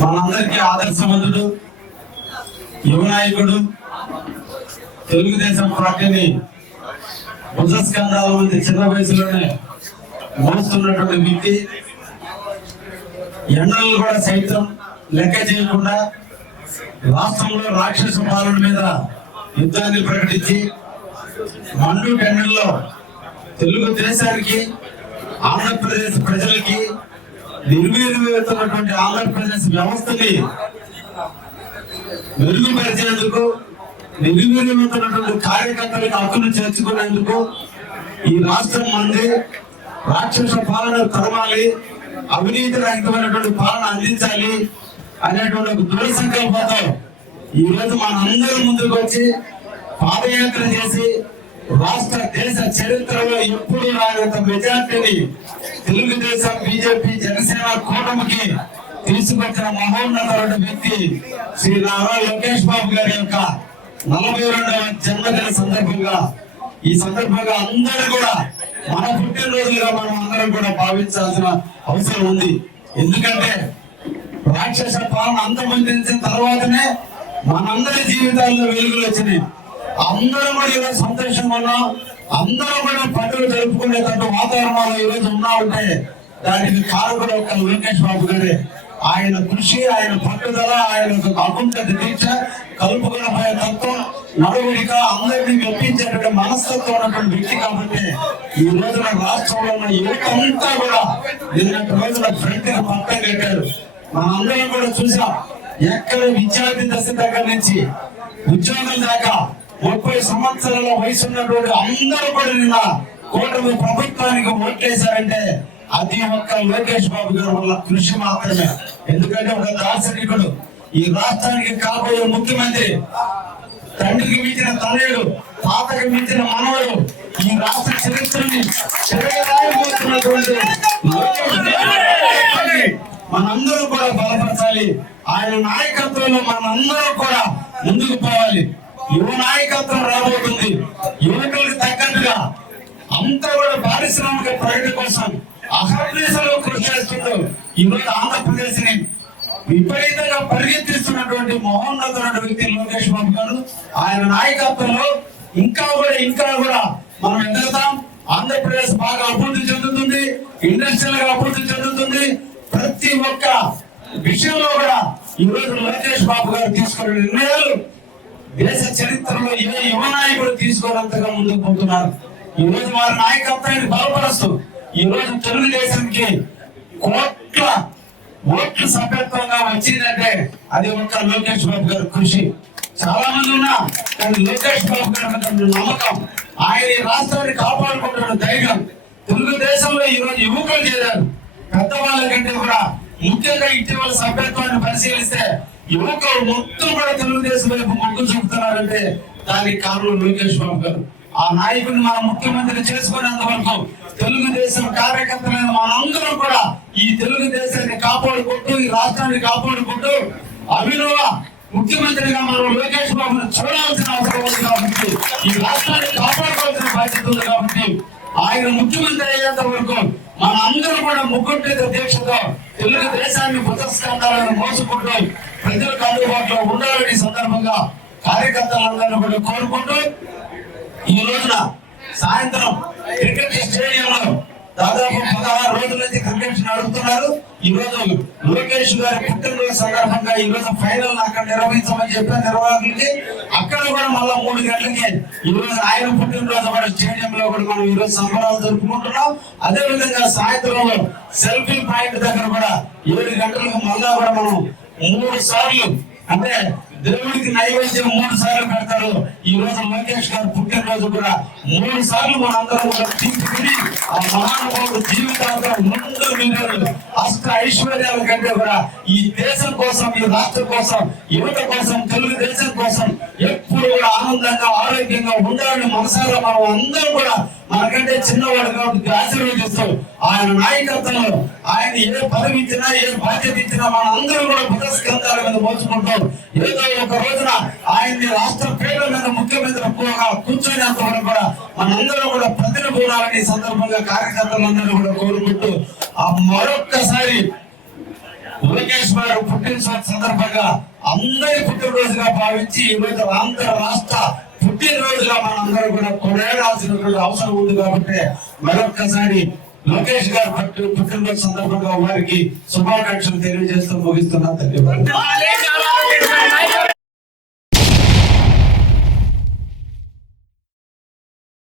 మనందరికీ ఆదర్శవంతుడు యువ నాయకుడు తెలుగుదేశం పార్టీని భుజస్కంధాల మంది చిన్న వయసులోనే మోస్తున్నటువంటి వ్యక్తి. ఎండలు కూడా సైతం లెక్క చేయకుండా రాష్ట్రంలో రాక్షస పాలన మీద యుద్ధాన్ని ప్రకటించి మండు టెండర్లో తెలుగు దేశానికి ఆంధ్రప్రదేశ్ ప్రజలకి నిర్వీర్యమవుతున్నటువంటి ఆంధ్రప్రదేశ్ వ్యవస్థని మెరుగుపరిచేందుకు నిర్వీర్యమవుతున్నటువంటి కార్యకర్తలకు హక్కును చేర్చుకునేందుకు ఈ రాష్ట్రం మంది రాక్షస పాలన తరవాలి అవినీతి రహితమైనటువంటి పాలన అందించాలి అనేటువంటి ఒక దృఢ సంకల్పంతో ఈ రోజు మనందరం ముందుకు వచ్చి పాదయాత్ర చేసి రాష్ట్ర దేశ చరిత్రలో ఎప్పుడు రానంత మెజార్టీని తెలుగుదేశం బీజేపీ జనసేన కూటమికి తీసుకొచ్చిన మహోన్నత వ్యక్తి శ్రీ నారా లోకేష్ బాబు గారి యొక్క నలభై రెండవ జన్మదిన సందర్భంగా. ఈ సందర్భంగా అందరూ కూడా మన పుట్టినరోజుగా మనం అందరం కూడా భావించాల్సిన అవసరం ఉంది. ఎందుకంటే రాక్షస పాలన అంతమందించిన తర్వాతనే మనందరి జీవితాల్లో వెలుగులు వచ్చినాయి. అందరం కూడా ఈరోజు సంతోషంగా ఉన్నాం. అందరం కూడా పండుగ జరుపుకునేటట్టు వాతావరణాలు ఈరోజు ఉన్నా ఉంటే దానికి కారకుడు ఒక లోకేష్ బాబు గారే. ఆయన కృషి ఆయన పట్టుదల ఆయన అకుంఠ దీక్ష కలుపుకొని పోయే తత్వం నడువుడిక అందరినీ మెప్పించేటువంటి మనస్తత్వం ఉన్నటువంటి వ్యక్తి కాబట్టి ఈ రోజున రాష్ట్రంలో ఉన్న యువత అంతా కూడా నిన్నటి రోజున ఫ్రంట్ పక్కన కట్టారు మనందరం కూడా చూసాం. ఎక్కడ విద్యార్థి దశ దగ్గర నుంచి ఉద్యోగం దాకా ముప్పై సంవత్సరాల వయసు ఉన్నటువంటి అందరూ కూడా నిన్న కూటమి ప్రభుత్వానికి ఓట్లేశారంటే అది ఒక్క లోకేష్ బాబు గారు వల్ల కృషి మాత్రమే. ఎందుకంటే ఒక దార్శనికుడు. ఈ రాష్ట్రానికి కాబోయే ముఖ్యమంత్రి తండ్రికి మించిన తనయుడు తాతకి మించిన మనవడు ఈ రాష్ట్ర చరిత్రని చెరగరాయబోతున్నటువంటి మనందరూ కూడా బలపరచాలి. ఆయన నాయకత్వంలో మనందరూ కూడా ముందుకు పోవాలి. యువ నాయకత్వం రాబోతుంది. యువకులకు తగ్గట్టుగా అంతా కూడా పారిశ్రామిక ప్రగతి కోసం అహర్నిశలో కృషి చేస్తుంటూ ఈరోజు ఆంధ్రప్రదేశ్ని విపరీతంగా పరిగెత్తిస్తున్నటువంటి మహోన్నతమైన వ్యక్తి లోకేష్ బాబు గారు. ఆయన నాయకత్వంలో ఇంకా కూడా ఇంకా కూడా మనం ఎదుగుతాం. ఆంధ్రప్రదేశ్ బాగా అభివృద్ధి చెందుతుంది. ఇండస్ట్రియల్గా అభివృద్ధి చెందుతుంది. ప్రతి ఒక్క విషయంలో కూడా ఈ రోజు లోకేష్ బాబు గారు తీసుకున్న నిర్ణయాలు దేశ చరిత్రలో ఏ యువ నాయకుడు తీసుకోనంతగా ముందుకు పోతున్నారు. ఈ రోజు వారి నాయకత్వాన్ని బలపరుస్తూ ఈ రోజు తెలుగుదేశానికి కోట్ల ఓట్లు సభ్యత్వంగా వచ్చిందంటే అది ఒక్క లోకేష్ బాబు గారి కృషి. చాలా మంది ఉన్నా కానీ లోకేష్ బాబు గారి నమ్మకం ఆయన ఈ రాష్ట్రాన్ని కాపాడుకుంటున్న ధైర్యం. తెలుగుదేశంలో ఈ రోజు యువకులు చేరారు. పెద్దవాళ్ళ కంటే కూడా ముఖ్యంగా ఇటీవల సభ్యత్వాన్ని పరిశీలిస్తే యువకులు మొత్తం కూడా తెలుగుదేశం వైపు మొగ్గు చూపుతున్నారంటే దానికి కారణం లోకేష్ బాబు గారు. ఆ నాయకుడిని మన ముఖ్యమంత్రి చేసుకునేంత వరకు తెలుగుదేశం కార్యకర్తలైన మనందరం కూడా ఈ తెలుగుదేశాన్ని కాపాడుకుంటూ ఈ రాష్ట్రాన్ని కాపాడుకుంటూ అభినవ ముఖ్యమంత్రిగా మనం లోకేష్ బాబును చూడాల్సిన అవసరం ఉంది కాబట్టి ఈ రాష్ట్రాన్ని కాపాడుకోవాల్సిన బాధ్యత ఉంది కాబట్టి ఆయన ముఖ్యమంత్రి అయ్యేంత వరకు మన అందరూ కూడా ముగ్గురు దీక్షతో తెలుగుదేశాన్ని పురస్కారాలను మోసుకుంటూ ప్రజలకు అందుబాటులో ఉండాలని సందర్భంగా కార్యకర్తలందరూ కూడా కోరుకుంటూ ఈ రోజున సాయంత్రం క్రికెట్ స్టేడియంలో దాదాపు పదహారు రోజుల నుంచి క్రికెట్ నడుపుతున్నారు ఈ రోజు లోకేష్ గారి పుట్టినరోజు సందర్భంగా ఈ రోజు ఫైనల్ అక్కడ నిర్వహించమని చెప్పిన నిర్వాహకులకి అక్కడ కూడా మళ్ళా మూడు గంటలకి ఈ రోజు ఆయన పుట్టినరోజు కూడా స్టేడియం లో కూడా మనం ఈ రోజు సంబరాలు జరుపుకుంటున్నాం. అదే విధంగా సాయంత్రం సెల్ఫీ పాయింట్ దగ్గర కూడా ఏడు గంటలకు మళ్ళా కూడా మనం మూడు సార్లు అంటే దేవుడికి నైవేద్యం మూడు సార్లు పెడతారు. ఈ రోజు లోకేష్ గారు పుట్టినరోజు కూడా మూడు సార్లు మనందరం కూడా తీసుకుని ఆ మహానుభావుడు జీవితాంతం ముందు నిలబడి అష్ట ఐశ్వర్యాల కంటే కూడా ఈ దేశం కోసం ఈ రాష్ట్రం కోసం యువత కోసం తెలుగుదేశం కోసం ఎప్పుడు కూడా ఆనందంగా ఆరోగ్యంగా ఉండాలని మనసారా మనం అందరం కూడా మనకంటే చిన్నవాడు కాబట్టి ఆశీర్వదిస్తాం ఆయన నాయకత్వంలో ఆయన ఏ పదవి ఇచ్చినా ఏ బాధ్యత ఇచ్చినా మన అందరూ కూడా పురస్కంధాల మీద మోసుకుంటాం ఏదో ఒక రోజున ఆయన్ని రాష్ట్ర పేర్ల మీద ముఖ్యమంత్రి కూర్చునేంత వరకు కూడా మనందరూ కూడా ప్రతినిధులని ఈ సందర్భంగా కార్యకర్తలందరూ కూడా కోరుకుంటూ ఆ మరొక్కసారి లోకేష్ గారు పుట్టినరోజు సందర్భంగా అందరి పుట్టినరోజుగా భావించి ఈ రోజు ఆంధ్ర రాష్ట్ర పుట్టినరోజుగా మనందరూ కూడా కొనేయాల్సినటువంటి అవసరం ఉంది కాబట్టి మరొక్కసారి లోకేష్ గారు పుట్టినరోజు సందర్భంగా వారికి శుభాకాంక్షలు తెలియజేస్తూ ముగిస్తున్నా. ధన్యవాదాలు.